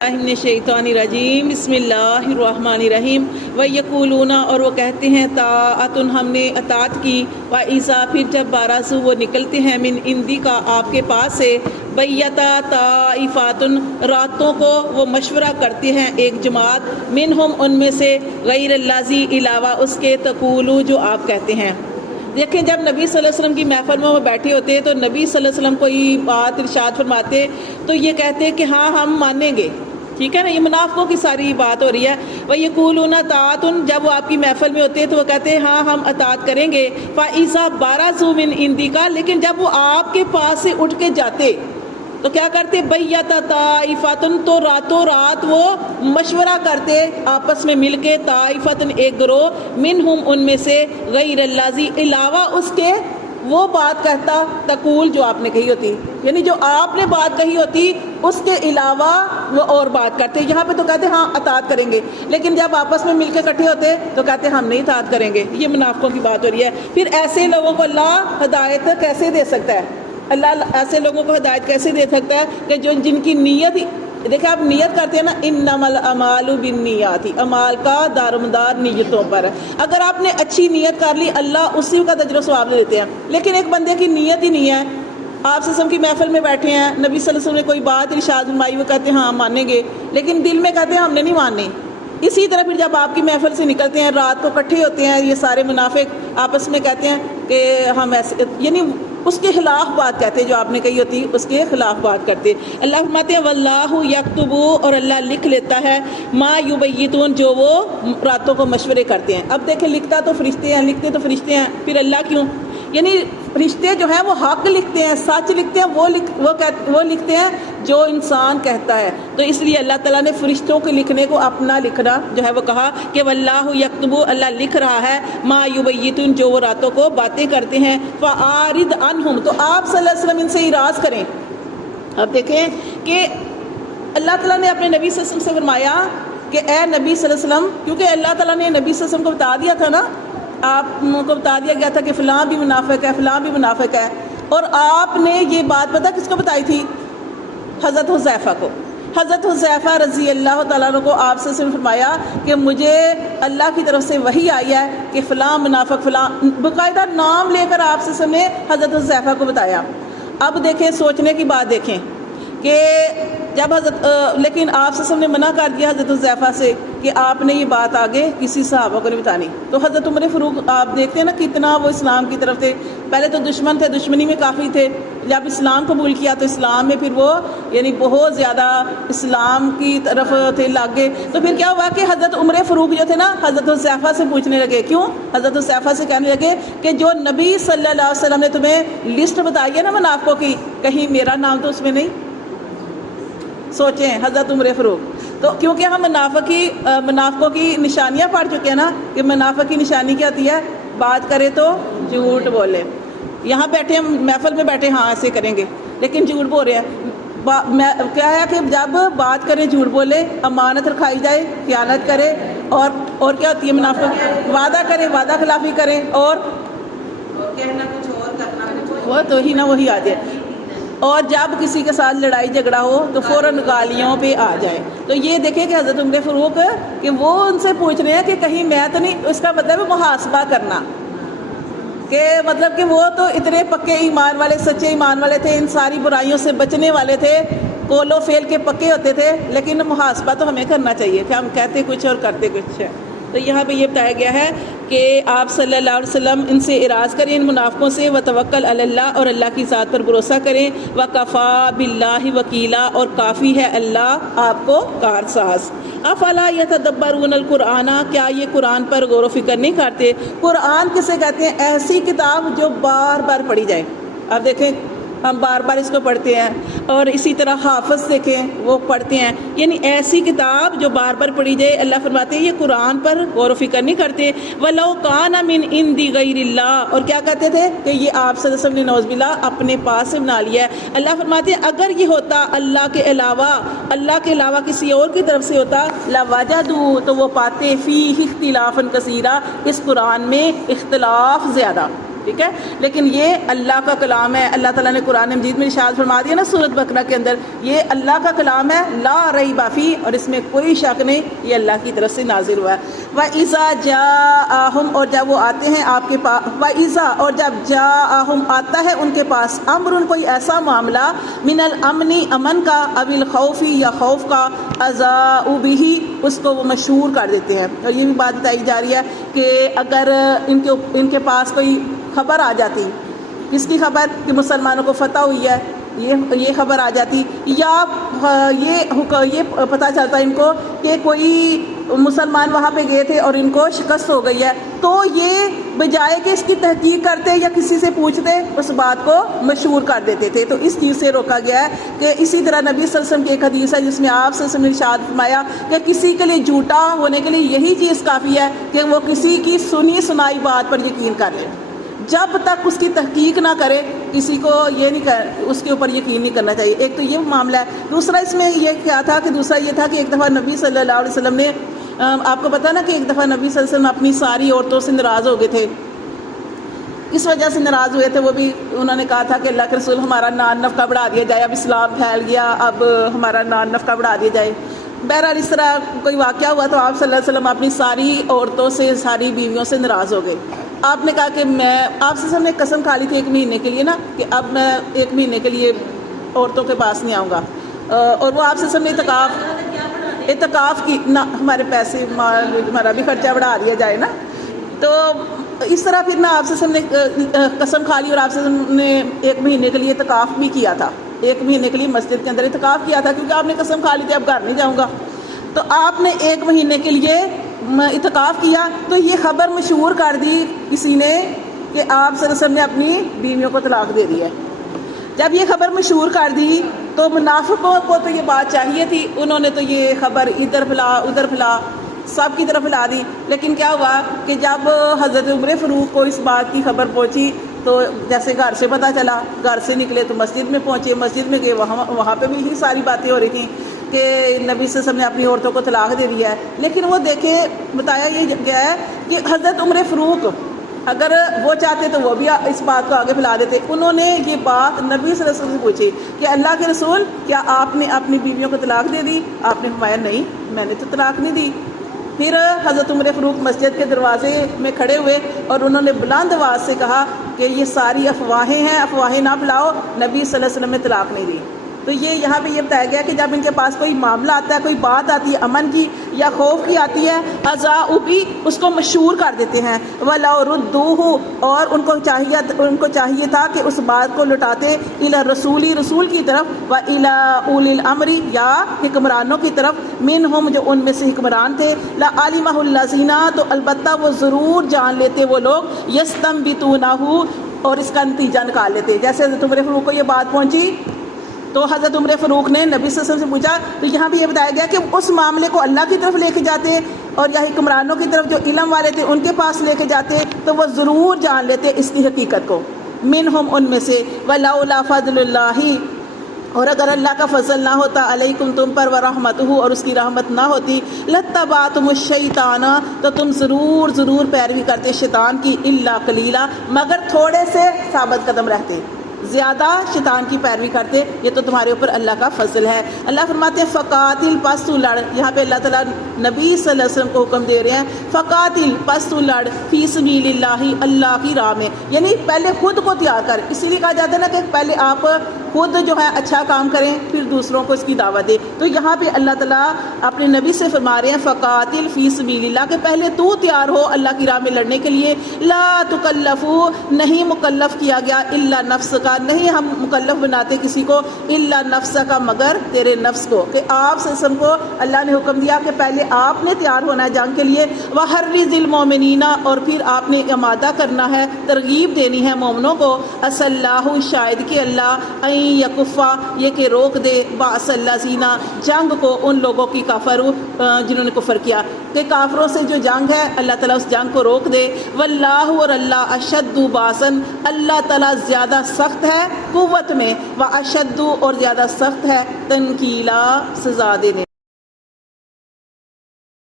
الرجیم بسم اللہ الرحمن الرحیم وَيَقُولُونَ اور وہ کہتے ہیں طاعۃ ہم نے اطاعت کی وَإِذَا پھر جب بارزوا وہ نکلتے ہیں من عندک آپ کے پاس سے بیت طائفۃ راتوں کو وہ مشورہ کرتے ہیں ایک جماعت منہم ان میں سے غیر الذی علاوہ اس کے تقولو جو آپ کہتے ہیں۔ دیکھیں جب نبی صلی اللہ علیہ وسلم کی محفل میں وہ بیٹھے ہوتے ہیں تو نبی صلی اللہ علیہ وسلم کوئی بات ارشاد فرماتے تو یہ کہتے ہیں کہ ہاں ہم مانیں گے، ٹھیک ہے نا، یہ منافقوں کی ساری بات ہو رہی ہے۔ وَيَقُولُونَ طَاعَةٌ جب وہ آپ کی محفل میں ہوتے ہیں تو وہ کہتے ہیں ہاں ہم اطاعت کریں گے۔ فَإِذَا بَرَزُوا مِنْ عِنْدِكَ لیکن جب وہ آپ کے پاس سے اٹھ کے جاتے تو کیا کرتے بیت طائفۃ تو راتوں رات وہ مشورہ کرتے آپس میں مل کے طائفۃ ایک گروہ منہم ان میں سے غیر الذی علاوہ اس کے وہ بات کہتا تقول جو آپ نے کہی ہوتی، یعنی جو آپ نے بات کہی ہوتی اس کے علاوہ وہ اور بات کرتے۔ یہاں پہ تو کہتے ہاں اطاعت کریں گے، لیکن جب آپس میں مل کے اکٹھے ہوتے تو کہتے ہم نہیں اطاعت کریں گے۔ یہ منافقوں کی بات ہو رہی ہے۔ پھر ایسے لوگوں کو اللہ ہدایت کیسے دے سکتا ہے؟ اللہ ایسے لوگوں کو ہدایت کیسے دے سکتا ہے کہ جن کی نیت ہی دیکھیں آپ نیت کرتے ہیں نا، انما الاعمال بالنیات، اعمال کا دار و مدار نیتوں پر ہے۔ اگر آپ نے اچھی نیت کر لی اللہ اسی کا اجر و ثواب دیتے ہیں، لیکن ایک بندے کی نیت ہی نہیں ہے، آپ سے کی محفل میں بیٹھے ہیں، نبی صلی اللہ علیہ وسلم نے کوئی بات ارشاد فرمائی وہ کہتے ہیں ہاں مانیں گے، لیکن دل میں کہتے ہیں ہم نے نہیں ماننی۔ اسی طرح پھر جب آپ کی محفل سے نکلتے ہیں رات کو اکٹھے ہوتے ہیں یہ سارے منافق آپس میں کہتے ہیں کہ ہم ایسے، یعنی اس کے خلاف بات کہتے ہیں جو آپ نے کہی ہوتی اس کے خلاف بات کرتے۔ اللہ فرماتے ہیں واللہ یکتب اور اللہ لکھ لیتا ہے ما یبیتون جو وہ راتوں کو مشورے کرتے ہیں۔ اب دیکھیں لکھتا تو فرشتے ہیں، لکھتے تو فرشتے ہیں، پھر اللہ کیوں؟ یعنی فرشتے جو ہیں وہ حق لکھتے ہیں، سچ لکھتے ہیں، وہ لکھتے ہیں جو انسان کہتا ہے۔ تو اس لیے اللہ تعالیٰ نے فرشتوں کے لکھنے کو اپنا لکھنا جو ہے وہ کہا کہ واللہ یکتب اللہ لکھ رہا ہے ما یبیتون جو وہ راتوں کو باتیں کرتے ہیں۔ فَأَعْرِضْ عَنْهُمْ تو آپ صلی اللہ علیہ وسلم ان سے اعراض کریں۔ اب دیکھیں کہ اللہ تعالیٰ نے اپنے نبی صلی اللہ علیہ وسلم سے فرمایا کہ اے نبی صلی اللہ علیہ وسلم، کیونکہ اللہ تعالیٰ نے نبی صلی اللہ علیہ وسلم کو بتا دیا تھا نا، آپ کو بتا دیا گیا تھا کہ فلاں بھی منافق ہے، فلاں بھی منافق ہے، اور آپ نے یہ بات پتہ کس کو بتائی تھی؟ حضرت حذیفہ کو۔ حضرت حذیفہ رضی اللہ تعالیٰ عنہ کو آپ سے فرمایا کہ مجھے اللہ کی طرف سے وحی آئی ہے کہ فلاں منافق فلاں، باقاعدہ نام لے کر آپ سے نے حضرت حذیفہ کو بتایا۔ اب دیکھیں سوچنے کی بات دیکھیں کہ جب لیکن آپ سے نے منع کر دیا حضرت حذیفہ سے کہ آپ نے یہ بات آگے کسی صحابہ کو نہیں بتانی، تو حضرت عمر فاروق آپ دیکھتے ہیں نا کتنا وہ اسلام کی طرف تھے، پہلے تو دشمن تھے، دشمنی میں کافی تھے، جب اسلام قبول کیا تو اسلام میں پھر وہ یعنی بہت زیادہ اسلام کی طرف تھے لاگے۔ تو پھر کیا ہوا کہ حضرت عمر فاروق جو تھے نا حضرت حذیفہ سے پوچھنے لگے، کیوں؟ حضرت حذیفہ سے کہنے لگے کہ جو نبی صلی اللہ علیہ وسلم نے تمہیں لسٹ بتائی ہے نا منافقوں کی، کہیں میرا نام تو اس میں نہیں؟ سوچیں حضرت عمر فاروق تو، کیونکہ ہم منافقوں کی نشانیاں پڑھ چکے ہیں نا کہ منافق کی نشانی کیا ہوتی ہے؟ بات کرے تو جھوٹ بولے۔ یہاں بیٹھے ہم محفل میں بیٹھے ہاں ایسے کریں گے لیکن جھوٹ بول رہے ہیں۔ کیا ہے کہ جب بات کریں جھوٹ بولے، امانت رکھائی جائے خیانت کرے، اور کیا ہوتی ہے منافق؟ وعدہ کرے وعدہ خلافی کرے، اور کہنا کچھ اور کرنا کچھ اور، وہ تو ہی نہ وہی آ جائے، اور جب کسی کے ساتھ لڑائی جھگڑا ہو تو فوراً گالیوں پہ آ جائے۔ تو یہ دیکھیں کہ حضرت عمر فاروق کہ وہ ان سے پوچھ رہے ہیں کہ کہیں میں تو نہیں، اس کا مطلب ہے محاسبہ کرنا، کہ مطلب کہ وہ تو اتنے پکے ایمان والے سچے ایمان والے تھے، ان ساری برائیوں سے بچنے والے تھے، قول و فعل کے پکے ہوتے تھے، لیکن محاسبہ تو ہمیں کرنا چاہیے کہ ہم کہتے کچھ اور کرتے کچھ ہے۔ تو یہاں پہ یہ بتایا گیا ہے کہ آپ صلی اللہ علیہ وسلم ان سے اعراض کریں ان منافقوں سے، وتوکل علی اللہ اور اللہ کی ذات پر بھروسہ کریں، وکفیٰ باللہ وکیلا اور کافی ہے اللہ آپ کو کارساز۔ افلا یتدبرون القرآن کیا یہ قرآن پر غور و فکر نہیں کرتے؟ قرآن کسے کہتے ہیں؟ ایسی کتاب جو بار بار پڑھی جائے۔ اب دیکھیں ہم بار بار اس کو پڑھتے ہیں، اور اسی طرح حافظ دیکھیں وہ پڑھتے ہیں، یعنی ایسی کتاب جو بار بار پڑھی جائے۔ اللہ فرماتے ہیں یہ قرآن پر غور و فکر نہیں کرتے۔ وَلَوْ كَانَ مِنْ عِنْدِ غَيْرِ اللَّهِ اور کیا کہتے تھے کہ یہ آپ صلی اللہ علیہ وسلم نے نعوذ باللہ اپنے پاس سے بنا لیا ہے۔ اللہ فرماتے ہیں اگر یہ ہوتا اللہ کے علاوہ کسی اور کی طرف سے ہوتا، لَوَجَدُوا تو وہ پاتے فِيهِ اخْتِلَافًا كَثِيرًا اس قرآن میں اختلاف زیادہ، ٹھیک ہے، لیکن یہ اللہ کا کلام ہے. اللہ تعالیٰ نے قرآن مجید میں ارشاد فرما دیا نا سورۃ بقرہ کے اندر، یہ اللہ کا کلام ہے، لا ریب فیہ، اور اس میں کوئی شک نہیں، یہ اللہ کی طرف سے نازل ہوا ہے. وَإِذَا جَاءَهُمْ، اور جب وہ آتے ہیں آپ کے پاس، وَإِذَا، اور جب جَاءَهُمْ آتا ہے ان کے پاس، امر، کوئی ایسا معاملہ، من الامن، امن کا، او الخوف، یا خوف کا، اذاؤوا بہ، اس کو وہ مشہور کر دیتے ہیں. اور یہ بھی بات بتائی جا رہی ہے کہ اگر ان کے پاس کوئی خبر آ جاتی، کس کی خبر؟ کہ مسلمانوں کو فتح ہوئی ہے، یہ خبر آ جاتی، یا یہ پتہ چلتا ان کو کہ کوئی مسلمان وہاں پہ گئے تھے اور ان کو شکست ہو گئی ہے، تو یہ بجائے کہ اس کی تحقیق کرتے یا کسی سے پوچھتے، اس بات کو مشہور کر دیتے تھے. تو اس چیز سے روکا گیا ہے. کہ اسی طرح نبی صلی اللہ علیہ وسلم کی ایک حدیث ہے جس میں آپ صلی اللہ علیہ وسلم نے ارشاد فرمایا کہ کسی کے لیے جھوٹا ہونے کے لیے یہی چیز کافی ہے کہ وہ کسی کی سنی سنائی بات پر یقین کر لے. جب تک اس کی تحقیق نہ کرے کسی کو اس کے اوپر یقین نہیں کرنا چاہیے. ایک تو یہ معاملہ ہے. دوسرا اس میں یہ کیا تھا کہ دوسرا یہ تھا کہ ایک دفعہ نبی صلی اللہ علیہ وسلم نے، آپ کو پتا نا کہ ایک دفعہ نبی صلی اللہ علیہ وسلم اپنی ساری عورتوں سے ناراض ہو گئے تھے. کس وجہ سے ناراض ہوئے تھے؟ وہ بھی انہوں نے کہا تھا کہ اللہ کے رسول ہمارا نان نفقہ بڑھا دیا جائے، اب اسلام پھیل گیا، اب ہمارا نان نفقہ بڑھا دیا جائے. بہرحال اس طرح کوئی واقعہ ہوا تو آپ صلی اللہ علیہ وسلم اپنی ساری عورتوں سے، ساری بیویوں سے ناراض ہو گئے. آپ نے کہا کہ میں، آپ سے نے قسم کھا لی تھی 1 مہینے کے لیے نا، کہ اب میں 1 مہینے کے لیے عورتوں کے پاس نہیں آؤں گا. اور وہ آپ سے نے اعتکاف کی، نہ ہمارے پیسے، ہمارا بھی خرچہ بڑھا دیا جائے نا. تو اس طرح پھر نا آپ سے نے قسم کھا لی، اور آپ سے نے 1 مہینے کے لیے اعتکاف بھی کیا تھا. 1 مہینے کے لیے مسجد کے اندر اعتکاف کیا تھا، کیونکہ آپ نے قسم کھا لی تھی اب گھر نہیں جاؤں گا. تو آپ نے 1 مہینے کے لیے اعتکاف کیا، تو یہ خبر مشہور کر دی کسی نے کہ آپ صلی اللہ علیہ وسلم نے اپنی بیویوں کو طلاق دے دی ہے. جب یہ خبر مشہور کر دی تو منافقوں کو تو یہ بات چاہیے تھی، انہوں نے تو یہ خبر ادھر پھیلا ادھر پھیلا، سب کی طرف پھیلا دی. لیکن کیا ہوا کہ جب حضرت عمر فاروق کو اس بات کی خبر پہنچی تو جیسے گھر سے پتہ چلا، گھر سے نکلے تو مسجد میں پہنچے، مسجد میں گئے، وہاں پہ بھی یہی ساری باتیں ہو رہی تھیں کہ نبی صلی اللہ علیہ وسلم نے اپنی عورتوں کو طلاق دے دیا ہے. لیکن وہ دیکھیں، بتایا یہ گیا ہے کہ حضرت عمر فاروق اگر وہ چاہتے تو وہ بھی اس بات کو آگے پھیلا دیتے. انہوں نے یہ بات نبی صلی اللہ علیہ وسلم سے پوچھی کہ اللہ کے رسول، کیا آپ نے اپنی بیویوں کو طلاق دے دی؟ آپ نے فرمایا نہیں، میں نے تو طلاق نہیں دی. پھر حضرت عمر فاروق مسجد کے دروازے میں کھڑے ہوئے اور انہوں نے بلند آواز سے کہا کہ یہ ساری افواہیں ہیں، افواہیں نہ پھیلاؤ، نبی صلی اللہ علیہ وسلم نے طلاق نہیں دی. تو یہ یہاں پہ یہ بتایا گیا کہ جب ان کے پاس کوئی معاملہ آتا ہے، کوئی بات آتی ہے امن کی یا خوف کی آتی ہے، اذاؤوا بہ، اس کو مشہور کر دیتے ہیں. وَلَوْ رُدُّوهُ، اور ان کو چاہیے تھا کہ اس بات کو لوٹاتے الی الرسول، رسول کی طرف، وَإِلَىٰ أُولِي الْأَمْرِ، یا حکمرانوں کی طرف، منہم، جو ان میں سے حکمران تھے، لَعَلِمَهُ الَّذِينَ، تو البتہ وہ ضرور جان لیتے وہ لوگ، يَسْتَنبِطُونَهُ، اور اس کا نتیجہ نکال لیتے. جیسے حضرت عمر فاروق کو یہ بات پہنچی تو حضرت عمر فاروق نے نبی صلی اللہ علیہ وسلم سے پوچھا. تو یہاں بھی یہ بتایا گیا کہ اس معاملے کو اللہ کی طرف لے کے جاتے، اور یا حکمرانوں کی طرف جو علم والے تھے ان کے پاس لے کے جاتے، تو وہ ضرور جان لیتے اس کی حقیقت کو. منہم، ان میں سے، وَلَوْلَا فَضْلُ اللَّهِ، اور اگر اللہ کا فضل نہ ہوتا، علیکم، تم پر، ورحمتہ، اور اس کی رحمت نہ ہوتی، لَاتَّبَعْتُمُ الشَّیْطَانَ، تو تم ضرور پیروی کرتے شیطان کی، الا قلیلا، مگر تھوڑے سے ثابت قدم رہتے، زیادہ شیطان کی پیروی کرتے. یہ تو تمہارے اوپر اللہ کا فضل ہے. اللہ فرماتے ہیں فقاتل، پس تو لڑ. یہاں پہ اللہ تعالیٰ نبی صلی اللہ علیہ وسلم کو حکم دے رہے ہیں فقاتل، پس تو لڑ، فی سبیل اللہ، اللہ کی راہ میں. یعنی پہلے خود کو تیار کر. اسی لیے کہا جاتا ہے نا کہ پہلے آپ خود جو ہے اچھا کام کریں، پھر دوسروں کو اس کی دعوت دے. تو یہاں پہ اللہ تعالیٰ اپنے نبی سے فرما رہے ہیں فقاتل فی سبیل اللہ، کہ پہلے تو تیار ہو اللہ کی راہ میں لڑنے کے لیے. لا تکلفو، نہیں مکلف کیا گیا، الا نفس کا، نہیں ہم مکلف بناتے کسی کو، الا نفس کا، مگر تیرے نفس کو. کہ آپ سے کو اللہ نے حکم دیا کہ پہلے آپ نے تیار ہونا ہے جنگ کے لیے. وحرض المؤمنین، اور پھر آپ نے آمادہ کرنا ہے، ترغیب دینی ہے مومنوں کو. عسى اللہ، شاید کہ اللہ، ان یکفا، یہ کہ روک دے، باس الذین، جنگ کو، ان لوگوں کی کفروا، جنہوں نے کفر کیا. کہ کافروں سے جو جنگ ہے اللہ تعالیٰ اس جنگ کو روک دے. واللہ، اور اللہ، اشد باسن، اللہ تعالیٰ زیادہ سخت ہے قوت میں، واشد، اور زیادہ سخت ہے تنکیلا، سزا دینے.